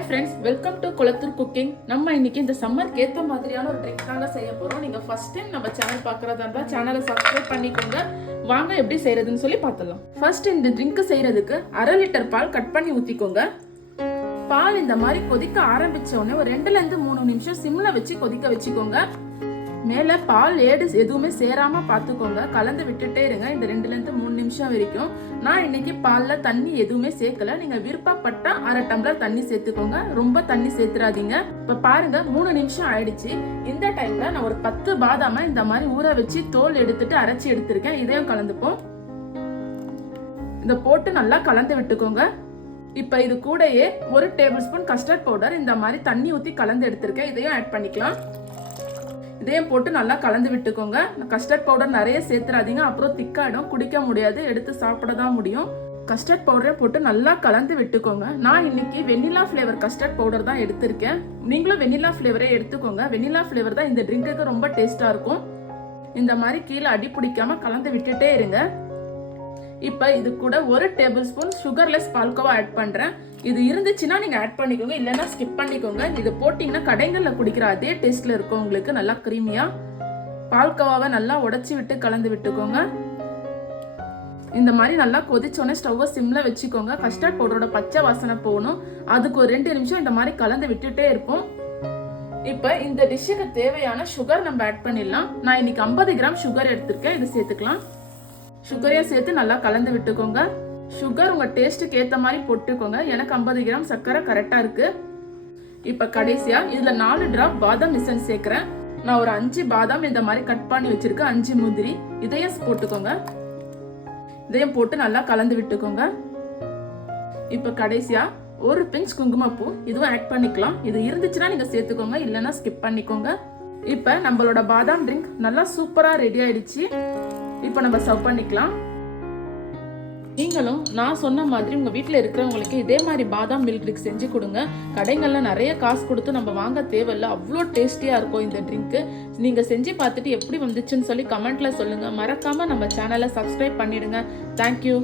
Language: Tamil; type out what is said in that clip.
Hi friends, welcome to Kulathur cooking. நம்ம இன்னைக்கு இந்த சம்மருக்கு ஏற்ற மாதிரியான ஒரு ட்ரிங்க் தாங்க செய்ய போகிறோம். நீங்கள் ஃபர்ஸ்ட் டைம் நம்ம சேனல் பார்க்குறதா இருந்தால் சேனலை சப்ஸ்கிரைப் பண்ணிக்கோங்க. வாங்க எப்படி செய்யறதுன்னு சொல்லி பார்த்துடலாம். ஃபர்ஸ்ட் இந்த ட்ரிங்க் செய்யறதுக்கு 1/2 லிட்டர் பால் கட் பண்ணி ஊற்றிக்கோங்க. பால் இந்த மாதிரி கொதிக்க ஆரம்பிச்ச உடனே ஒரு 2லேருந்து 3 நிமிஷம் சிம்ல வச்சு கொதிக்க வச்சுக்கோங்க. மேலே பால் ஏடு எதுவுமே சேராம பார்த்துக்கோங்க. கலந்து விட்டுட்டே இருங்க இந்த 2லேருந்து 3 நிமிஷம் வரைக்கும். நான் இன்னைக்கு பாலில் தண்ணி எதுவுமே சேர்க்கல. நீங்க விருப்பப்பட்டா 1/2 டம்ளர் தண்ணி சேர்த்துக்கோங்க. ரொம்ப தண்ணி சேர்த்துறாதீங்க. இப்ப பாருங்க 3 நிமிஷம் ஆயிடுச்சு. இந்த டைம்ல நான் ஒரு 10 பாதாம இந்த மாதிரி ஊற வச்சு தோல் எடுத்துட்டு அரைச்சி எடுத்திருக்கேன். இதையும் கலந்துப்போம். இதை போட்டு நல்லா கலந்து விட்டுக்கோங்க. இப்ப இது கூடயே 1 டேபிள் ஸ்பூன் கஸ்டர்ட் பவுடர் இந்த மாதிரி தண்ணி ஊற்றி கலந்து எடுத்திருக்கேன். இதையும் ஆட் பண்ணிக்கலாம். இதையும் போட்டு நல்லா கலந்து விட்டுக்கோங்க. கஸ்டர்ட் பவுடர் நிறைய சேர்த்துறாதீங்க, அப்புறம் திக்காயிடும், குடிக்க முடியாது, எடுத்து சாப்பிட தான் முடியும். கஸ்டர்ட் பவுடரை போட்டு நல்லா கலந்து விட்டுக்கோங்க. நான் இன்னைக்கு வெண்ணிலா ஃப்ளேவர் கஸ்டர்ட் பவுடர் தான் எடுத்திருக்கேன். நீங்களும் வெண்ணிலா ஃப்ளேவரே எடுத்துக்கோங்க. வெண்ணிலா ஃப்ளேவர் தான் இந்த ட்ரிங்க்குக்கு ரொம்ப டேஸ்டா இருக்கும். இந்த மாதிரி கீழே அடி பிடிக்காம கலந்து விட்டுட்டே இருங்க. இப்ப இது கூட 1 tablespoon sugarless palkova add பண்றேன். இது இருந்துச்சுன்னா நீங்க ஆட் பண்ணிக்கோங்க, இல்லைன்னா ஸ்கிப் பண்ணிக்கோங்க. இது போட்டீங்கன்னா கடைகள்ல குடிக்கிற அதே டேஸ்ட்ல இருக்கும். உங்களுக்கு நல்லா கிரீமியா பால்கோவாவை நல்லா உடைச்சி விட்டு கலந்து விட்டுக்கோங்க. இந்த மாதிரி நல்லா கொதிச்சோடனே ஸ்டவ்வை சிம்ல வச்சுக்கோங்க. கஸ்டர்ட் பவுடரோட பச்சை வாசனை போகணும். அதுக்கு ஒரு 2 நிமிஷம் இந்த மாதிரி கலந்து விட்டுட்டே இருக்கும். இப்ப இந்த டிஷ்ஷுக்கு தேவையான சுகர் நம்ம ஆட் பண்ணிடலாம். நான் இன்னைக்கு 50 கிராம் சுகர் எடுத்திருக்கேன். இது சேர்த்துக்கலாம். சுகரையும் சேர்த்து நல்லா கலந்து விட்டுக்கோங்க. சுகர் உங்க டேஸ்ட்டுக்கு ஏற்ற மாதிரி போட்டுக்கோங்க. எனக்கு 50 கிராம் சர்க்கரை கரெக்டா இருக்கு. இப்ப கடைசியா இதுல 4 டிராப் பாதாம் எசன்ஸ் சேர்க்கிறேன். நான் ஒரு 5 பாதாம் இந்த மாதிரி கட் பண்ணி வச்சிருக்கேன். 5 முந்திரி இதையும் போட்டுக்கோங்க. இதையும் போட்டு நல்லா கலந்து விட்டுக்கோங்க. இப்ப கடைசியா ஒரு பிஞ்ச் குங்குமப்பூ இதுவும் ஆட் பண்ணிக்கலாம். இது இருந்துச்சுன்னா நீங்க சேர்த்துக்கோங்க, இல்லைன்னா ஸ்கிப் பண்ணிக்கோங்க. இப்ப நம்மளோட பாதாம் ட்ரிங்க் நல்லா சூப்பரா ரெடி ஆயிடுச்சு. இப்போ நம்ம சர்வ் பண்ணிக்கலாம். நீங்களும் நான் சொன்ன மாதிரி உங்க வீட்டில் இருக்கிறவங்களுக்கு இதே மாதிரி பாதாம் மில்க் ட்ரிங்க் செஞ்சு கொடுங்க. கடைகள்ல நிறைய காசு கொடுத்து நம்ம வாங்க தேவையில்லை, அவ்வளோ டேஸ்டியா இருக்கும் இந்த ட்ரிங்க்கு. நீங்க செஞ்சு பார்த்துட்டு எப்படி வந்துச்சுன்னு சொல்லி கமெண்ட்ல சொல்லுங்க. மறக்காம நம்ம சேனலை சப்ஸ்கிரைப் பண்ணிடுங்க. தேங்க்யூ.